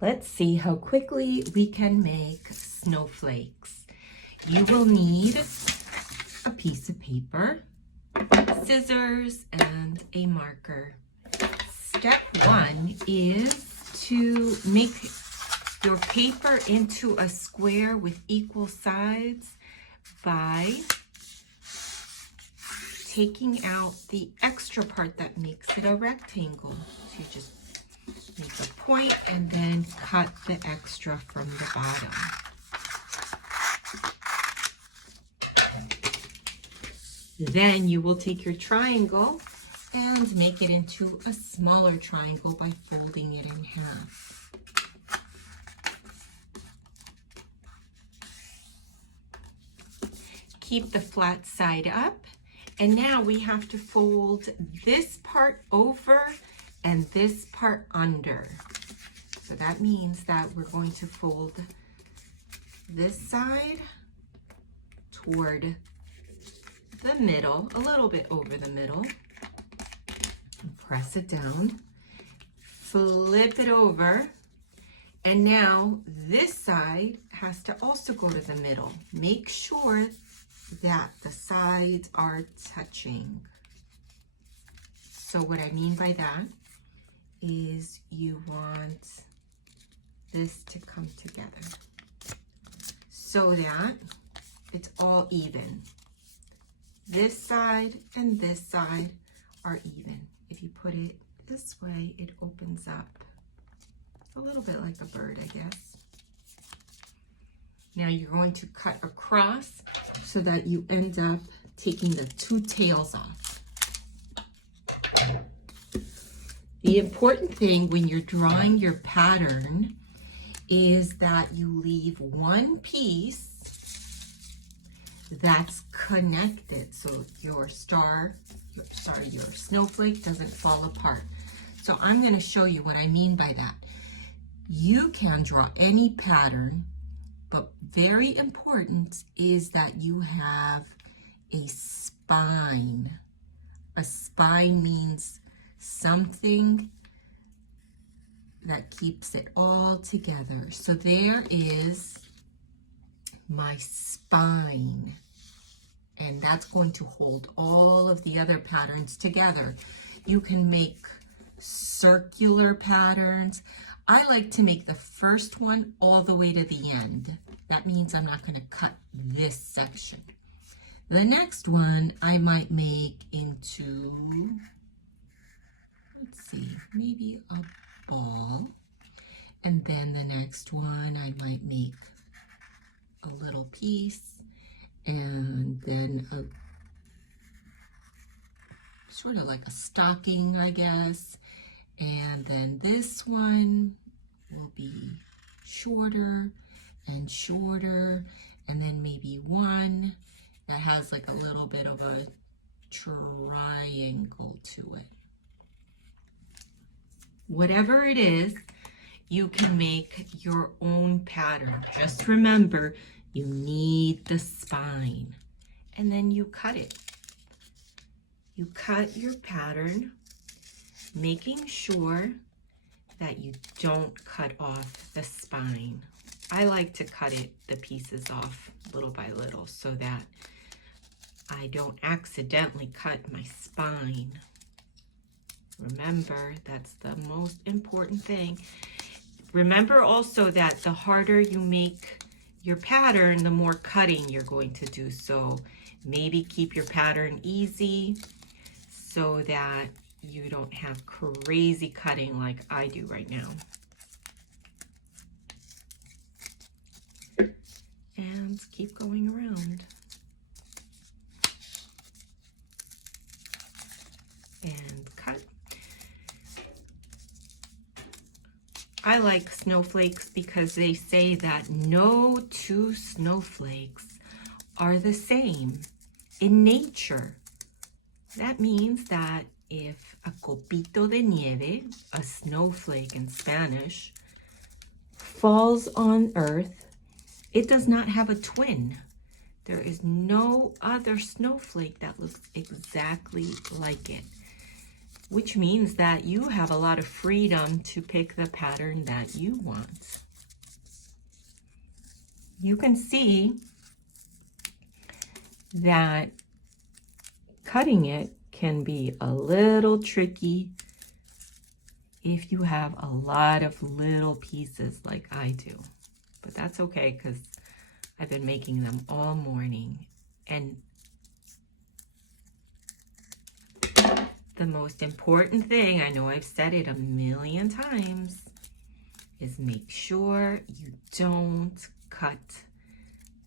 Let's see how quickly we can make snowflakes. You will need a piece of paper, scissors, and a marker. Step one is to make your paper into a square with equal sides by taking out the extra part that makes it a rectangle. So you just make a point and then cut the extra from the bottom. Then you will take your triangle and make it into a smaller triangle by folding it in half. Keep the flat side up. And now we have to fold this part over and this part under. So that means that we're going to fold this side toward the middle, a little bit over the middle. Press it down, flip it over, and now this side has to also go to the middle. Make sure that the sides are touching. So what I mean by that is you want this to come together so that it's all even. This side and this side are even. If you put it this way, it opens up a little bit like a bird, I guess. Now you're going to cut across so that you end up taking the two tails off. The important thing when you're drawing your pattern is that you leave one piece that's connected so your snowflake doesn't fall apart. So I'm going to show you what I mean by that. You can draw any pattern, but very important is that you have a spine. A spine means something that keeps it all together. So there is my spine, and that's going to hold all of the other patterns together. You can make circular patterns. I like to make the first one all the way to the end. That means I'm not going to cut this section. The next one I might make into, let's see, maybe a ball. And then the next one I might make a little piece, and then a sort of like a stocking, I guess. And then this one will be shorter and shorter, and then maybe one that has like a little bit of a triangle to it. Whatever it is, you can make your own pattern. Just remember, you need the spine, and then you cut it. You cut your pattern, making sure that you don't cut off the spine. I like to cut the pieces off little by little so that I don't accidentally cut my spine. Remember, that's the most important thing. Remember also that the harder you make your pattern, the more cutting you're going to do. So maybe keep your pattern easy so that you don't have crazy cutting like I do right now. And keep going around. And cut. I like snowflakes because they say that no two snowflakes are the same in nature. That means that if a copito de nieve, a snowflake in Spanish, falls on Earth, it does not have a twin. There is no other snowflake that looks exactly like it. which means that you have a lot of freedom to pick the pattern that you want. You can see that cutting it can be a little tricky if you have a lot of little pieces like I do. But that's okay, because I've been making them all morning. And the most important thing, I know I've said it a million times, is make sure you don't cut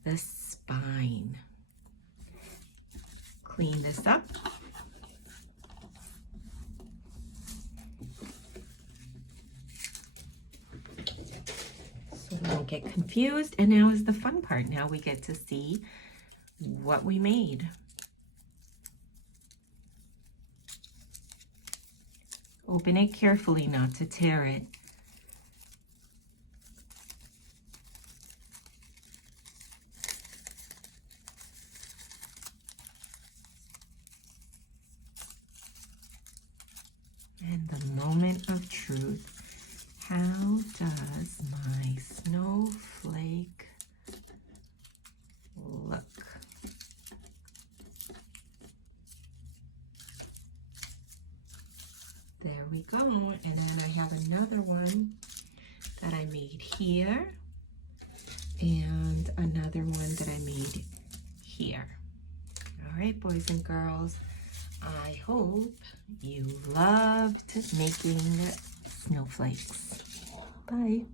the spine. Clean this up. So we don't get confused. And now is the fun part. Now we get to see what we made. Open it carefully not to tear it. And the moment of truth. How does my snowflake look? There we go. And then I have another one that I made here. And another one that I made here. All right, boys and girls. I hope you loved making snowflakes. Bye.